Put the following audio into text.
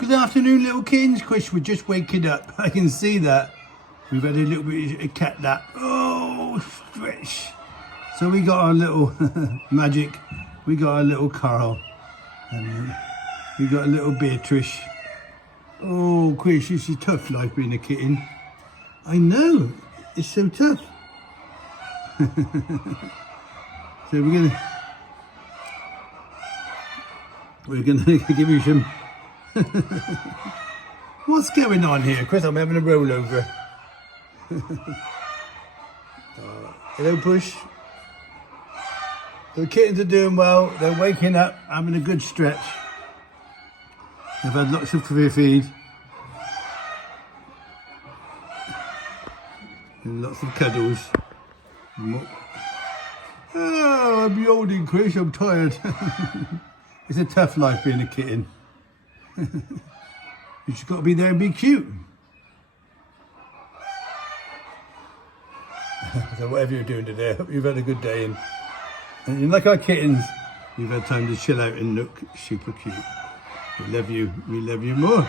Good afternoon, little kittens. Chris, we're just waking up. I can see that. We've had a little bit of a cat nap. Oh, stretch. So we got our little Magic. We got our little Carl. And we got a little Beatrice. Oh, Chris, this is tough life being a kitten. I know. It's so tough. So we're gonna give you some. What's going on here, Chris? I'm having a rollover. Hello, Push. The kittens are doing well. They're waking up, having a good stretch. They've had lots of career feed and lots of cuddles. Oh, I'm yawning, Chris. I'm tired. It's a tough life being a kitten. You just got to be there and be cute. So whatever you're doing today, I hope you've had a good day, and like our kittens, you've had time to chill out and look super cute. We love you more.